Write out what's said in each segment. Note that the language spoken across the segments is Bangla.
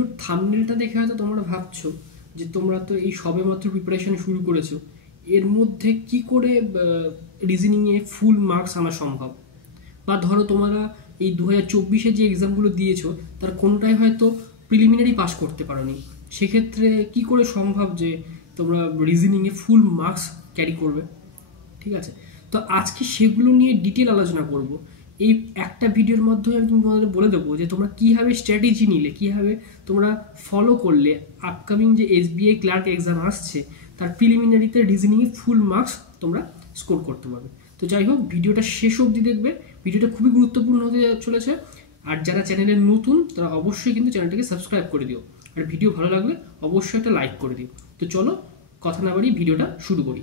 ভিডিওর থাম্বনেলটা দেখে হয়তো তোমরা ভাবছো যে তোমরা তো এই সবেমাত্র প্রিপারেশন শুরু করেছো, এর মধ্যে কি করে রিজনিংয়ে ফুল মার্কস আনা সম্ভব। বা ধরো তোমরা এই 2024-এ যে এক্সামগুলো দিয়েছো তার কোনোটাই হয়তো প্রিলিমিনারি পাস করতে পারোনি, সেক্ষেত্রে কি করে সম্ভব যে তোমরা রিজনিংয়ে ফুল মার্কস ক্যারি করবে। ঠিক আছে, তো আজকে সেগুলো নিয়ে ডিটেল আলোচনা করব। এই একটা ভিডিওর মাধ্যমে আমি তোমাদের বলে দেবো যে তোমরা কীভাবে স্ট্র্যাটেজি নিলে, কীভাবে তোমরা ফলো করলে আপকামিং যে SBI ক্লার্ক এক্সাম আসছে তার প্রিলিমিনারিতে রিজনিংয়ে ফুল মার্কস তোমরা স্কোর করতে পারবে। তো যাই হোক, ভিডিওটা শেষ অবধি দেখবে, ভিডিওটা খুবই গুরুত্বপূর্ণ হতে চলেছে। আর যারা চ্যানেলে নতুন তারা অবশ্যই কিন্তু চ্যানেলটাকে সাবস্ক্রাইব করে দিও, আর ভিডিও ভালো লাগলে অবশ্যই একটা লাইক করে দিও। তো চলো কথা না বাড়িয়ে ভিডিওটা শুরু করি।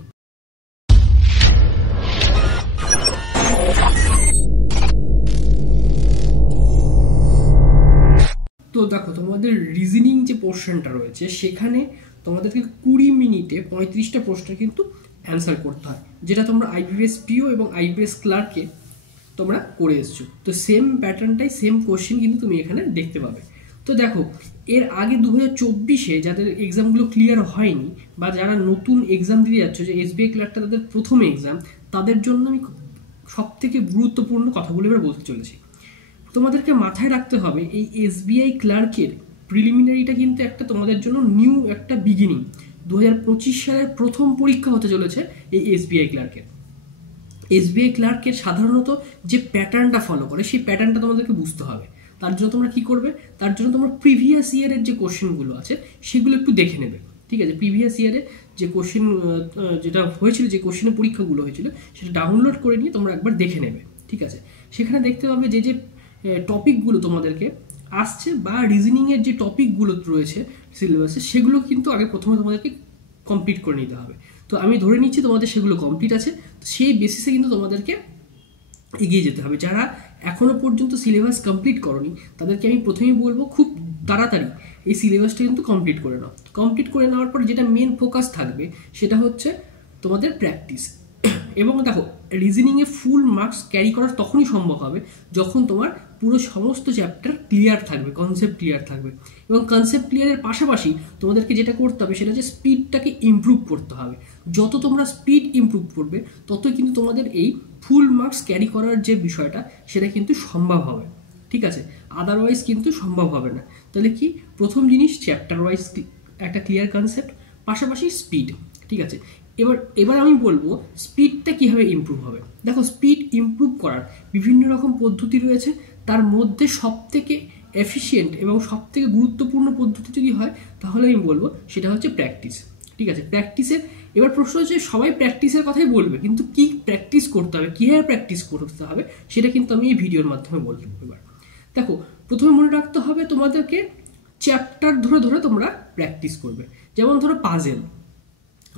তো দেখো, তোমাদের রিজনিং যে পোর্শনটা রয়েছে সেখানে তোমাদেরকে 20 মিনিটে 35টা প্রশ্নের কিন্তু অ্যান্সার করতে হয়, যেটা তোমরা IBPS PO এবং IBPS ক্লার্কে তোমরা করে এসছো। তো সেম প্যাটার্নটাই, সেম কোশ্চেন কিন্তু তুমি এখানে দেখতে পাবে। তো দেখো, এর আগে 2024-এ যাদের এক্সামগুলো ক্লিয়ার হয়নি বা যারা নতুন এক্সাম দিতে যাচ্ছ, যে SBI ক্লার্কটা তাদের প্রথম এক্সাম, তাদের জন্য আমি সব থেকে গুরুত্বপূর্ণ কথাগুলো এবার বলতে চলেছি। তোমাদেরকে মাথায় রাখতে হবে এই SBI ক্লার্কের প্রিলিমিনারিটা কিন্তু একটা তোমাদের জন্য নিউ একটা বিগিনিং। 2025 সালের প্রথম পরীক্ষা হতে চলেছে এই SBI ক্লার্কের। SBI ক্লার্কের সাধারণত যে প্যাটার্নটা ফলো করে সেই প্যাটার্নটা তোমাদেরকে বুঝতে হবে। তার জন্য তোমরা কি করবে, তার জন্য তোমরা প্রিভিয়াস ইয়ারের যে কোশ্চেনগুলো আছে সেগুলো একটু দেখে নেবে। ঠিক আছে, প্রিভিয়াস ইয়ারে যে কোশ্চেন যেটা হয়েছিল, যে কোশ্চেনের পরীক্ষাগুলো হয়েছিল সেটা ডাউনলোড করে নিয়ে তোমরা একবার দেখে নেবে। ঠিক আছে, সেখানে দেখতে পাবে যে যে টপিকগুলো তোমাদেরকে আসছে বা রিজনিংয়ের যে টপিকগুলো রয়েছে সিলেবাসে, সেগুলো কিন্তু আগে প্রথমে তোমাদেরকে কমপ্লিট করে নিতে হবে। তো আমি ধরে নিচ্ছি তোমাদের সেগুলো কমপ্লিট আছে, তো সেই বেসিসে কিন্তু তোমাদেরকে এগিয়ে যেতে হবে। যারা এখনও পর্যন্ত সিলেবাস কমপ্লিট করনি তাদেরকে আমি প্রথমেই বলবো খুব তাড়াতাড়ি এই সিলেবাসটা কিন্তু কমপ্লিট করে নাও। কমপ্লিট করে নেওয়ার পর যেটা মেন ফোকাস থাকবে সেটা হচ্ছে তোমাদের প্র্যাকটিস। এবং দেখো, রিজনিংয়ে ফুল মার্কস ক্যারি করা তখনই সম্ভব হবে যখন তোমার পুরো সমস্ত চ্যাপ্টার ক্লিয়ার থাকবে, কনসেপ্ট ক্লিয়ার থাকবে। এবং কনসেপ্ট ক্লিয়ারের পাশাপাশি তোমাদেরকে যেটা করতে হবে সেটা হচ্ছে স্পিডটাকে ইমপ্রুভ করতে হবে। যত তোমরা স্পিড ইমপ্রুভ করবে ততই কিন্তু তোমাদের এই ফুল মার্কস ক্যারি করার যে বিষয়টা সেটা কিন্তু সম্ভব হবে। ঠিক আছে, আদারওয়াইজ কিন্তু সম্ভব হবে না। তাহলে কি, প্রথম জিনিস চ্যাপ্টার ওয়াইজ একটা ক্লিয়ার কনসেপ্ট, পাশাপাশি স্পিড। ঠিক আছে, এবার আমি বলবো স্পিডটা কীভাবে ইমপ্রুভ হবে। দেখো, স্পিড ইমপ্রুভ করার বিভিন্ন রকম পদ্ধতি রয়েছে, তার মধ্যে সবথেকে এফিশিয়েন্ট এবং সবথেকে গুরুত্বপূর্ণ পদ্ধতি যদি হয় তাহলে আমি বলবো সেটা হচ্ছে প্র্যাকটিস। ঠিক আছে, প্র্যাকটিসের এবার প্রশ্ন হচ্ছে সবাই প্র্যাকটিসের কথাই বলবে, কিন্তু কি প্র্যাকটিস করতে হবে, কীভাবে প্র্যাকটিস করতে হবে সেটা কিন্তু আমি এই ভিডিওর মাধ্যমে বলবো। এবার দেখো, প্রথমে মনে রাখতে হবে তোমাদেরকে চ্যাপ্টার ধরে ধরে তোমরা প্র্যাকটিস করবে। যেমন ধরো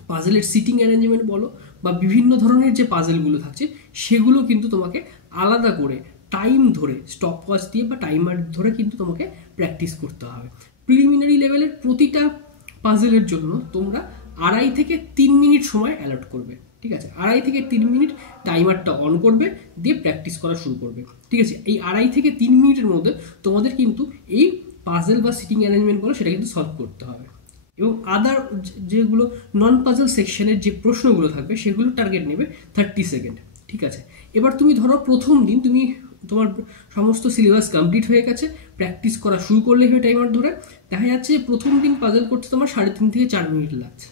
পাজেলের সিটিং অ্যারেঞ্জমেন্ট বলো বা বিভিন্ন ধরনের যে পাজেলগুলো থাকছে সেগুলো কিন্তু তোমাকে আলাদা করে টাইম ধরে স্টপ ওয়াচ দিয়ে বা টাইমার ধরে কিন্তু তোমাকে প্র্যাকটিস করতে হবে। প্রিলিমিনারি লেভেলের প্রতিটা পাজেলের জন্য তোমরা 2.5 থেকে 3 মিনিট সময় অ্যালট করবে। ঠিক আছে, 2.5 থেকে 3 মিনিট টাইমারটা অন করবে, দিয়ে প্র্যাকটিস করা শুরু করবে। ঠিক আছে, এই 2.5 থেকে 3 মিনিটের মধ্যে তোমাদের কিন্তু এই পাজেল বা সিটিং অ্যারেঞ্জমেন্ট বলো সেটা কিন্তু সলভ করতে হবে। এবং আদার যেগুলো নন পাজল সেকশনের যে প্রশ্নগুলো থাকবে সেগুলো টার্গেট নেবে 30 সেকেন্ড। ঠিক আছে, এবার তুমি ধরো প্রথম দিন তোমার সমস্ত সিলেবাস কমপ্লিট হয়ে গেছে, প্র্যাকটিস করা শুরু করলে হবে টাইমার ধরে। দেখা যাচ্ছে প্রথম দিন পাজল করতে তোমার 3.5 থেকে 4 মিনিট লাগছে।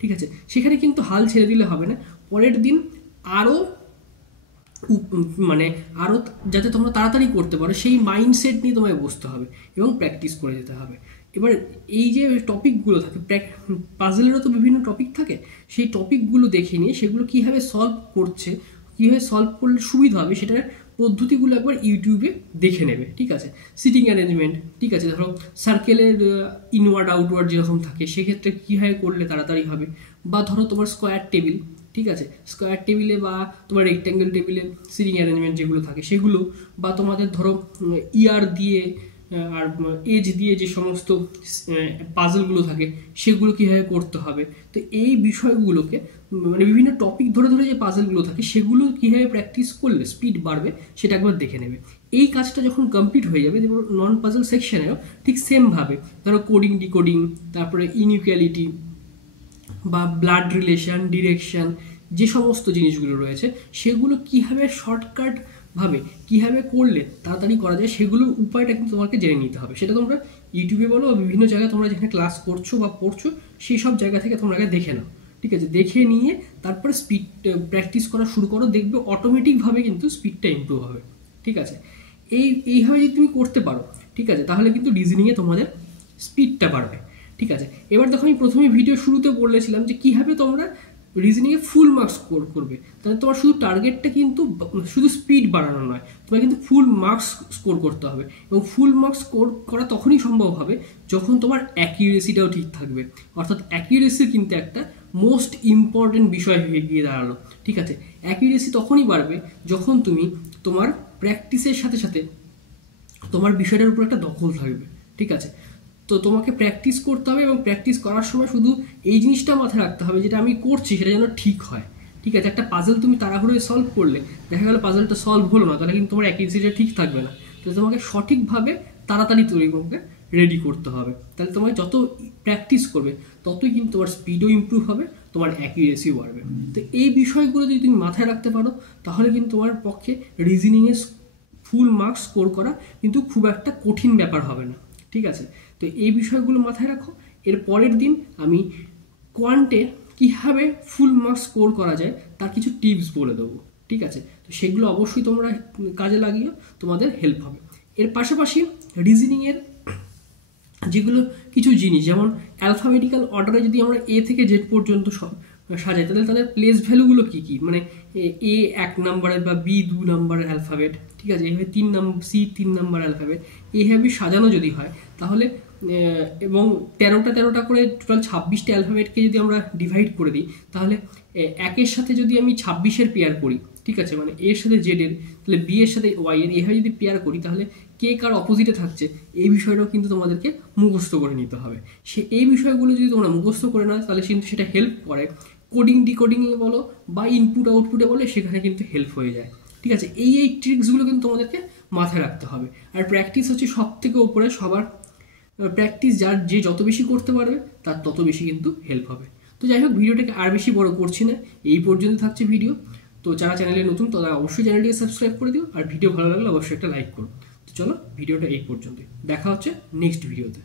ঠিক আছে, সেখানে কিন্তু হাল ছেড়ে দিলে হবে না। পরের দিন আরও আরও যাতে তোমরা তাড়াতাড়ি করতে পারো সেই মাইন্ডসেট নিয়ে তোমায় বসতে হবে এবং প্র্যাকটিস করে যেতে হবে। এবার এই যে টপিকগুলো থাকে, পাজলেরও তো বিভিন্ন টপিক থাকে, সেই টপিকগুলো দেখে নিয়ে সেগুলো কীভাবে সলভ করছে, কীভাবে সলভ করলে সুবিধা হবে সেটার পদ্ধতিগুলো একবার ইউটিউবে দেখে নেবে। ঠিক আছে, সিটিং অ্যারেঞ্জমেন্ট, ঠিক আছে, ধরো সার্কেলের ইনওয়ার্ড আউটওয়ার্ড যেরকম থাকে সেক্ষেত্রে কীভাবে করলে তাড়াতাড়ি হবে। বা ধরো তোমার স্কোয়ার টেবিল, ঠিক আছে, স্কোয়ার টেবিলে বা তোমার রেক্ট্যাঙ্গেল টেবিলে সিটিং অ্যারেঞ্জমেন্ট যেগুলো থাকে সেগুলো, বা তোমাদের ধরো ইয়ার দিয়ে আর এজ দিয়ে যে সমস্ত পাজলগুলো থাকে সেগুলো কীভাবে করতে হবে। তো এই বিষয়গুলোকে মানে বিভিন্ন টপিক ধরে ধরে যে পাজলগুলো থাকে সেগুলো কীভাবে প্র্যাকটিস করলে স্পিড বাড়বে সেটা একবার দেখে নেবে। এই কাজটা যখন কমপ্লিট হয়ে যাবে, যেমন নন পাজল সেকশনেও ঠিক সেমভাবে ধরো কোডিং ডিকোডিং, তারপরে ইনইকুয়ালিটি বা ব্লাড রিলেশন, ডিরেকশন, যে সমস্ত জিনিসগুলো রয়েছে সেগুলো কীভাবে শর্টকাটভাবে কীভাবে করলে তাড়াতাড়ি করা যায় সেগুলোর উপায়টা কিন্তু তোমাকে জেনে নিতে হবে। সেটা তোমরা ইউটিউবে বলো বা বিভিন্ন জায়গায় তোমরা যেখানে ক্লাস করছো বা পড়ছো সেই সব জায়গা থেকে তোমরা আগে দেখে নাও, ঠিক আছে। দেখে নিয়ে তারপরে স্পিড প্র্যাকটিস করা শুরু করো, দেখবে অটোমেটিকভাবে কিন্তু স্পিডটা ইমপ্রুভ হবে, ঠিক আছে। এইভাবে যদি তুমি করতে পারো, ঠিক আছে, তাহলে কিন্তু রিজনিংয়ে তোমাদের স্পিডটা বাড়বে, ঠিক আছে। এবার দেখো আমি প্রথমে ভিডিও শুরুতে বলেছিলাম যে কীভাবে তোমরা রিজনিংয়ে ফুল মার্কস স্কোর করবে। তাহলে তোমার শুধু টার্গেটটা কিন্তু শুধু স্পিড বাড়ানো নয়, তোমার কিন্তু ফুল মার্কস স্কোর করতে হবে। এবং ফুল মার্কস স্কোর করা তখনই সম্ভব হবে যখন তোমার অ্যাকিউরেসিটাও ঠিক থাকবে। অর্থাৎ অ্যাকিউরেসি কিন্তু একটা মোস্ট ইম্পর্টেন্ট বিষয় হয়ে গিয়ে দাঁড়ালো, ঠিক আছে। অ্যাকিউরেসি তখনই বাড়বে যখন তুমি তোমার প্র্যাকটিসের সাথে সাথে তোমার বিষয়টার উপর একটা দখল থাকবে, ঠিক আছে। তো তোমাকে প্র্যাকটিস করতে হবে এবং প্র্যাকটিস করার সময় শুধু এই জিনিসটা মাথায় রাখতে হবে যেটা আমি করছি সেটা যেন ঠিক হয়, ঠিক আছে। একটা পাজল তুমি তাড়াহুড়ো সলভ করলে দেখা গেল পাজলটা সলভ হলো না, তাহলে কিন্তু তোমার অ্যাকিউরেসিটা ঠিক থাকবে না। তো তোমাকে সঠিকভাবে তাড়াতাড়ি তৈরি করতে রেডি করতে হবে। তাহলে তোমাকে যত প্র্যাকটিস করবে ততই কিন্তু তোমার স্পিডও ইমপ্রুভ হবে, তোমার অ্যাকিউরেসিও বাড়বে। তো এই বিষয়গুলো যদি তুমি মাথায় রাখতে পারো তাহলে কিন্তু তোমার পক্ষে রিজনিংয়ে ফুল মার্কস স্কোর করা কিন্তু খুব একটা কঠিন ব্যাপার হবে না, ঠিক আছে। তো এই বিষয়গুলো মাথায় রাখো। এর পরের দিন আমি কোয়ান্টে কীভাবে ফুল মার্কস স্কোর করা যায় তার কিছু টিপস বলে দেবো, ঠিক আছে। তো সেগুলো অবশ্যই তোমরা কাজে লাগিয়ে তোমাদের হেল্প হবে। এর পাশাপাশি রিজনিংয়ের যেগুলো কিছু জিনিস, যেমন অ্যালফাবেটিক্যাল অর্ডারে যদি আমরা এ থেকে জেড পর্যন্ত সাজাই তাহলে তাদের প্লেস ভ্যালুগুলো কী কী, মানে এ 1 নম্বরের বা বি 2 নম্বরের অ্যালফাবেট, ঠিক আছে, এইভাবে সি 3 নম্বর অ্যালফাবেট এইভাবে সাজানো যদি হয় তাহলে এবং 13টা করে টোটাল 26টা অ্যালফাবেটকে যদি আমরা ডিভাইড করে দিই তাহলে একের সাথে যদি আমি 26-এর পেয়ার করি, ঠিক আছে, মানে এর সাথে জেডের, তাহলে বি এর সাথে ওয়াই এর, এইভাবে যদি পেয়ার করি তাহলে কে কার অপোজিটে থাকছে এই বিষয়টাও কিন্তু তোমাদেরকে মুখস্থ করে নিতে হবে। এই বিষয়গুলো যদি তোমরা মুখস্থ করে নাও তাহলে কিন্তু সেটা হেল্প করে কোডিং ডিকোডিংয়ে বলো বা ইনপুট আউটপুটে বলে, সেখানে কিন্তু হেল্প হয়ে যায়, ঠিক আছে। এই ট্রিক্সগুলো কিন্তু তোমাদেরকে মাথায় রাখতে হবে। আর প্র্যাকটিস হচ্ছে সব থেকে উপরে, সবার প্র্যাকটিস যে যত বেশি করতে পারবে তার তত বেশি কিন্তু হেল্প হবে। তো যাই হোক, ভিডিওটাকে আর বেশি বড় করছি না, এই পর্যন্ত থাকছে ভিডিও। তো যারা চ্যানেলে নতুন তারা অবশ্যই চ্যানেলটিকে সাবস্ক্রাইব করে দিও, আর ভিডিও ভালো লাগলে অবশ্যই একটা লাইক করো। তো চলো, ভিডিওটা এই পর্যন্তই, দেখা হচ্ছে নেক্সট ভিডিওতে।